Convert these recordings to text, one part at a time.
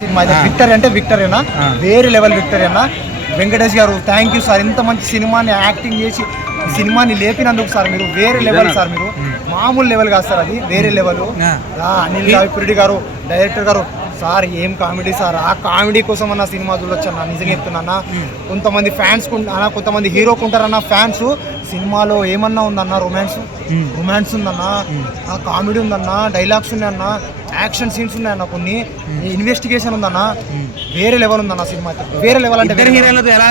Victory అంటే victory అన్న, వేరే లెవెల్ విక్టరీ అన్న. వెంకటేష్ గారు థ్యాంక్ యూ సార్, ఇంత మంచి సినిమాని యాక్టింగ్ చేసి సినిమాని లేపినందుకు సార్ మీరు వేరే లెవెల్ సార్. మీరు మామూలు లెవెల్ కాదు సార్, అది వేరే లెవెల్. అనిల్ రావిపూడి గారు డైరెక్టర్ గారు సార్ ఏం కామెడీ సార్, ఆ కామెడీ కోసం అన్న సినిమా చూడొచ్చు అన్న, నిజంగా చెప్తున్నా. కొంతమంది ఫ్యాన్స్ అన్న, కొంతమంది హీరోకు ఉంటారన్న ఫ్యాన్స్. సినిమాలో ఏమన్నా ఉందన్న, రొమాన్స్ ఉందన్న, ఆ కామెడీ ఉందన్న, డైలాగ్స్ ఉన్నాయన్న, యాక్షన్ సీన్స్ ఉన్నాయన్న, కొన్ని ఇన్వెస్టిగేషన్ ఉందన్న, వేరే లెవెల్ ఉందన్న సినిమా. వేరే లెవెల్ అంటే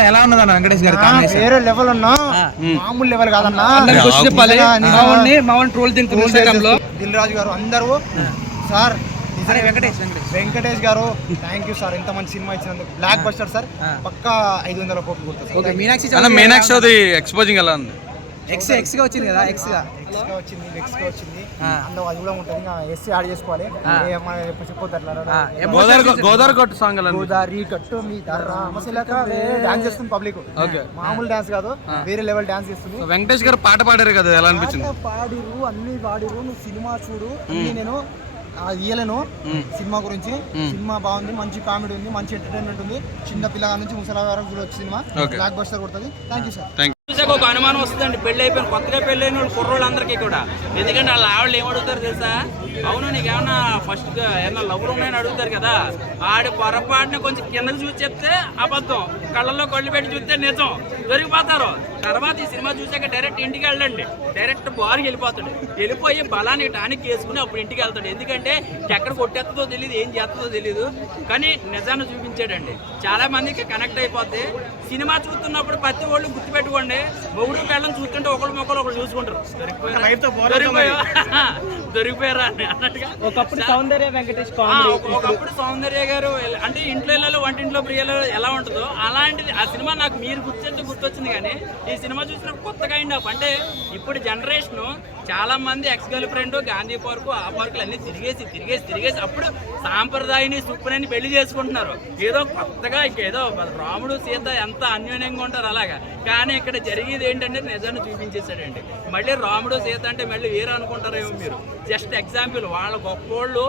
ఎలా ఉన్నదన్న వెంకటేష్ గారు? వేరే లెవెల్ అన్న, మామూలు లెవెల్ కాదన్న. దిల్ రాజు గారు అందరూ సార్, వెంకటేష్ గారు థ్యాంక్ యూ సార్, ఇంత మంచి సినిమా ఇచ్చినందుకు. బ్లాక్ బస్టర్ సార్, పక్కా 500 కోట్లు కొడుతుంది. మీనాక్షి ఎక్స్పోజింగ్ ఎలా ఉంది? ఎక్స్ గా వచ్చింది కదా, ఎక్స్ గా వచ్చింది, అందులో అది కూడా ఉంటుంది. ఎస్ యాడ్ చేసుకోవాలి, గోదావరి కట్టు సాంగ్ గోదావరి కట్టు మీ డాన్స్ చేస్తుంది పబ్లిక్. మామూలు డాన్స్ కాదు, వేరే లెవెల్ డాన్స్ చేస్తుంది. వెంకటేష్ గారు పాట పాడారు కదా, ఎలా అనిపించింది? పాడిరు, అన్ని పాడిరు. నువ్వు సినిమా చూడు, అన్ని నేను ఇయ్యలేను సినిమా గురించి. సినిమా బాగుంది, మంచి కామెడీ ఉంది, మంచి ఎంటర్టైన్మెంట్ ఉంది. చిన్న పిల్లగా నుంచి ముసలి వరకు చూడొచ్చు సినిమా. బ్లాక్ బస్టర్ కొడుతుంది. Thank you sir. చూసాక ఒక అనుమానం వస్తుందండి, పెళ్లి అయిపోయిన కొత్తగా పెళ్లి అయిన వాళ్ళు కుర్రోళ్ళందరికీ కూడా. ఎందుకంటే వాళ్ళ ఆవిడలు ఏమడుగుతారు తెలుసా? అవును నీకేమన్నా ఫస్ట్ ఏమన్నా లవ్లు ఉన్నాయని అడుగుతారు కదా. ఆడి పొరపాటున కొంచెం కిందకి చూసి చెప్తే అబద్ధం, కళ్ళల్లో కళ్ళు పెట్టి చూస్తే నిజం, దొరికిపోతారు. తర్వాత ఈ సినిమా చూసాక డైరెక్ట్ ఇంటికి వెళ్ళండి, డైరెక్ట్ బార్కి వెళ్ళిపోతాడు. వెళ్ళిపోయి బలాన్ని టానిక్ వేసుకుని అప్పుడు ఇంటికి వెళ్తాడు. ఎందుకంటే ఎక్కడ కొట్టేస్తుందో తెలియదు, ఏం చేస్తుందో తెలియదు, కానీ నిజాన్ని చూపించాడండి. చాలా మందికి కనెక్ట్ అయిపోద్ది. సినిమా చూస్తున్నప్పుడు ప్రతి వాళ్ళు గుర్తుపెట్టుకోండి, మొగుడు పిల్లలు చూస్తుంటే ఒకళ్ళు మొక్కలు చూసుకుంటారు. దొరికిపోయారా అని అన్నట్టుగా. ఒకప్పుడు సౌందర్య వెంకటేష్, ఒకప్పుడు సౌందర్య గారు అంటే ఇంట్లో ఇళ్ళలో వంటింట్లో ప్రియాలో ఎలా ఉంటుందో అలాంటిది ఆ సినిమా నాకు మీరు గుర్తొచ్చింది. కానీ ఈ సినిమా చూసినప్పుడు కొత్తగా అంటే ఇప్పుడు జనరేషన్ చాలా మంది ex girl friend Gandhi park ఆ పార్కులు అన్ని తిరిగేసి అప్పుడు సాంప్రదాయాన్ని సుప్పునని పెళ్లి చేసుకుంటున్నారు. ఏదో కొత్తగా ఏదో రాముడు సీత ఎంత అన్యోన్యంగా ఉంటారు అలాగా. కానీ ఇక్కడ జరిగేది ఏంటంటే నిజాన్ని చూపించేశాడండి. మళ్ళీ రాముడు సీత అంటే మళ్ళీ వేరే అనుకుంటారేమో మీరు. జస్ట్ ఎగ్జాంపుల్, వాళ్ళ గొప్పోళ్ళు